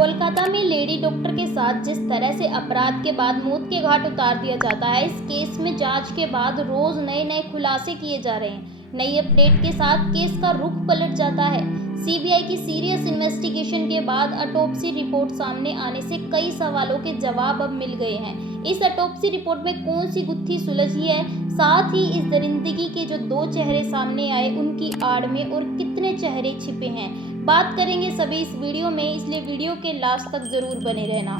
कोलकाता में lady doctor के साथ जिस तरह से अपराध के बाद मौत के घाट उतार दिया जाता है, इस केस में जांच के बाद रोज नए नए खुलासे किए जा रहे हैं। नई अपडेट के साथ केस का रुख पलट जाता है। सीबीआई की सीरियस इन्वेस्टिगेशन के बाद ऑटोप्सी रिपोर्ट सामने आने से कई सवालों के जवाब अब मिल गए हैं। इस ऑटोप्सी रिपोर्ट में कौन सी गुत्थी सुलझी है, साथ ही इस दरिंदगी के जो दो चेहरे सामने आए उनकी आड़ में और कितने चेहरे छिपे हैं, बात करेंगे सभी इस वीडियो में, इसलिए वीडियो के लास्ट तक जरूर बने रहना।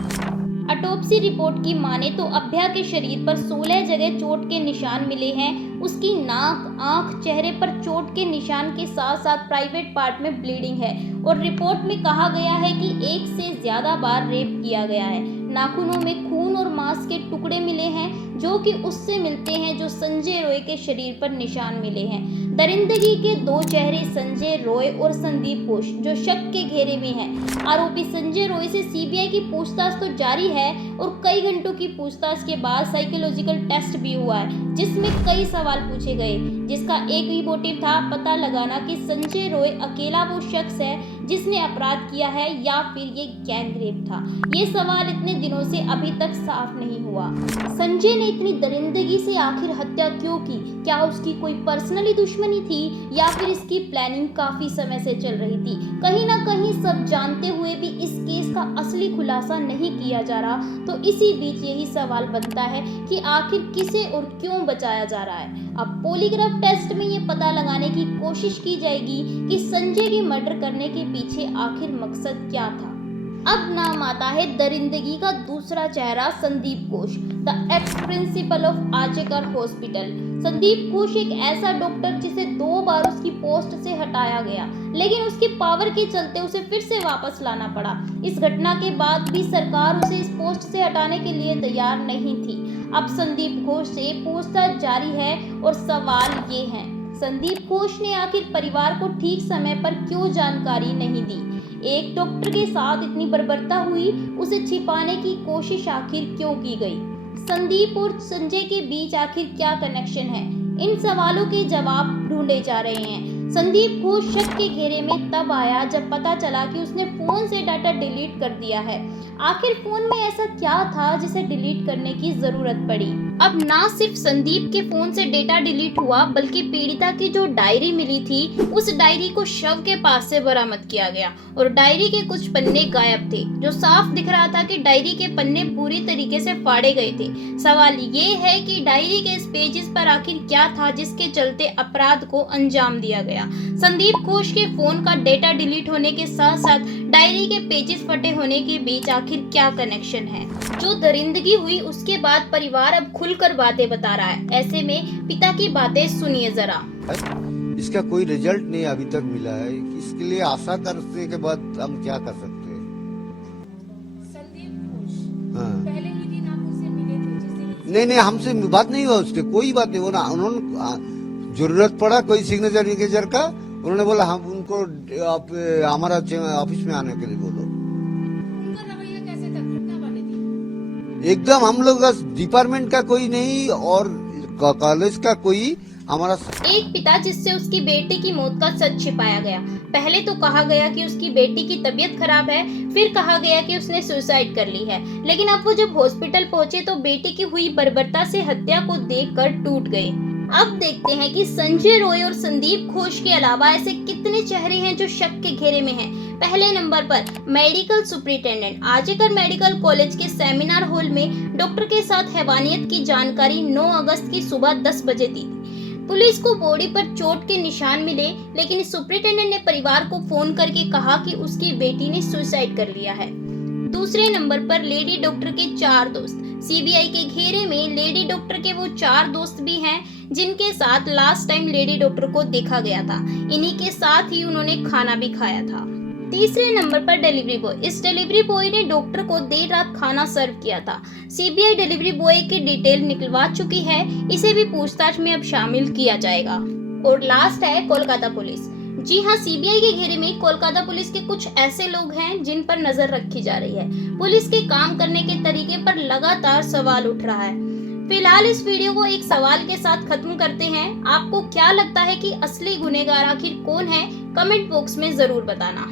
ऑटोप्सी रिपोर्ट की माने तो अभ्या के शरीर पर 16 जगह चोट के निशान मिले हैं। उसकी नाक, आंख, चेहरे पर चोट के निशान के साथ साथ प्राइवेट पार्ट में ब्लीडिंग है और रिपोर्ट में कहा गया है कि एक से ज्यादा बार रेप किया गया है। नाखूनों में खून और मांस के टुकड़े मिले हैं जो कि उससे मिलते हैं जो संजय रॉय के शरीर पर निशान मिले हैं। दरिंदगी के दो चेहरे संजय रॉय और संदीप घोष जो शक के घेरे में हैं। आरोपी संजय रॉय से सीबीआई की पूछताछ तो जारी है और कई घंटों की पूछताछ के बाद साइकोलॉजिकल टेस्ट भी हुआ है जिसमें कई सवाल पूछे गए, जिसका एक ही मोटिव था पता लगाना कि संजय रॉय अकेला वो शख्स है जिसने अपराध किया है या फिर ये गैंग रेप था। ये सवाल इतने दिनों से अभी तक साफ नहीं हुआ। संजय ने इतनी दरिंदगी से आखिर हत्या क्यों की? क्या उसकी कोई पर्सनली दुश्मनी थी या फिर इसकी प्लानिंग काफी समय से चल रही थी? कहीं ना कहीं सब जानते हुए भी इस केस का असली खुलासा नहीं किया जा रहा, तो इसी बीच यही सवाल बनता है कि आखिर किसे और क्यों बचाया जा रहा है। अब पॉलीग्राफ टेस्ट में ये पता लगाने की कोशिश की जाएगी कि संजय के मर्डर करने के पीछे आखिर मकसद क्या था। अब नाम आता है दरिंदगी का दूसरा चेहरा, Sandeep Ghosh, the ex principal of RG Kar hospital. Sandeep Ghosh एक ऐसा डॉक्टर जिसे 2 बार उसकी पोस्ट से हटाया गया, लेकिन उसकी पावर के चलते उसे फिर से वापस लाना पड़ा। इस घटना के बाद भी सरकार उसे इस पोस्ट से हटाने के लिए तैयार नहीं थी। अब संदीप घोष से पूछताछ जारी है और सवाल ये हैं, संदीप घोष ने आखिर परिवार को ठीक समय पर क्यों जानकारी नहीं दी? एक डॉक्टर के साथ इतनी बर्बरता हुई, उसे छिपाने की कोशिश आखिर क्यों की गई? संदीप और संजय के बीच आखिर क्या कनेक्शन है? इन सवालों के जवाब ढूंढे जा रहे हैं। संदीप घोष शक के घेरे में तब आया जब पता चला कि उसने फोन से डाटा डिलीट कर दिया है। आखिर फोन में ऐसा क्या था जिसे डिलीट करने की जरूरत पड़ी? अब ना सिर्फ संदीप के फोन से डेटा डिलीट हुआ, बल्कि पीड़िता की जो डायरी मिली थी उस डायरी को शव के पास से बरामद किया गया और डायरी के कुछ पन्ने गायब थे, जो साफ दिख रहा था कि डायरी के पन्ने पूरी तरीके से फाड़े गए थे। सवाल ये है कि डायरी के इस पेजेस पर आखिर क्या था जिसके चलते अपराध को अंजाम दिया गया। संदीप घोष के फोन का डेटा डिलीट होने के साथ साथ डायरी के पेजेस फटे होने के बीच आखिर क्या कनेक्शन है? जो दरिंदगी हुई उसके बाद परिवार अब खुलकर बातें बता रहा है। ऐसे में पिता की बातें सुनिए जरा। इसका कोई रिजल्ट नहीं अभी तक मिला है, इसके लिए आशा करने के बाद हम क्या कर सकते हैं? संदीप घोष, हाँ। पहले ही दिन आप उससे मिले थे? जिस दिन नहीं, हमसे बात नहीं हुआ, उसके कोई बात नहीं। उन्होंने जरूरत पड़ा कोई सिग्नेचर का, उन्होंने बोला हम उनको हमारा ऑफिस में आने के लिए बोलो। उनका रवैया कैसे था घटना वाले दिन? एकदम हम लोग का डिपार्टमेंट का कोई नहीं और कॉलेज का कोई हमारा। एक पिता जिससे उसकी बेटी की मौत का सच छिपाया गया। पहले तो कहा गया कि उसकी बेटी की तबीयत खराब है, फिर कहा गया कि उसने सुसाइड कर ली है, लेकिन अब वो जब हॉस्पिटल पहुंचे तो बेटी की हुई बर्बरता से हत्या को देखकर टूट गए। अब देखते हैं कि संजय रॉय और संदीप घोष के अलावा ऐसे कितने चेहरे हैं जो शक के घेरे में हैं। पहले नंबर पर मेडिकल सुपरिटेंडेंट, आर्चेकर मेडिकल कॉलेज के सेमिनार हॉल में डॉक्टर के साथ हैवानियत की जानकारी 9 अगस्त की सुबह 10 बजे दी थी। पुलिस को बॉडी पर चोट के निशान मिले, लेकिन सुपरिटेंडेंट ने परिवार को फोन करके कहा कि उसकी बेटी ने सुसाइड कर लिया है। दूसरे नंबर पर लेडी डॉक्टर के 4 दोस्त। सीबीआई के घेरे में लेडी डॉक्टर के वो 4 दोस्त भी हैं जिनके साथ लास्ट टाइम लेडी डॉक्टर को देखा गया था। इन्हीं के साथ ही उन्होंने खाना भी खाया था। तीसरे नंबर पर डिलीवरी बॉय। इस डिलीवरी बॉय ने डॉक्टर को देर रात खाना सर्व किया था। सीबीआई डिलीवरी बॉय की डिटेल निकलवा चुकी है, इसे भी पूछताछ में अब शामिल किया जाएगा। और लास्ट है कोलकाता पुलिस। जी हाँ, सीबीआई के घेरे में कोलकाता पुलिस के कुछ ऐसे लोग हैं जिन पर नजर रखी जा रही है। पुलिस के काम करने के तरीके पर लगातार सवाल उठ रहा है। फिलहाल इस वीडियो को एक सवाल के साथ खत्म करते हैं। आपको क्या लगता है कि असली गुनहगार आखिर कौन है? कमेंट बॉक्स में जरूर बताना।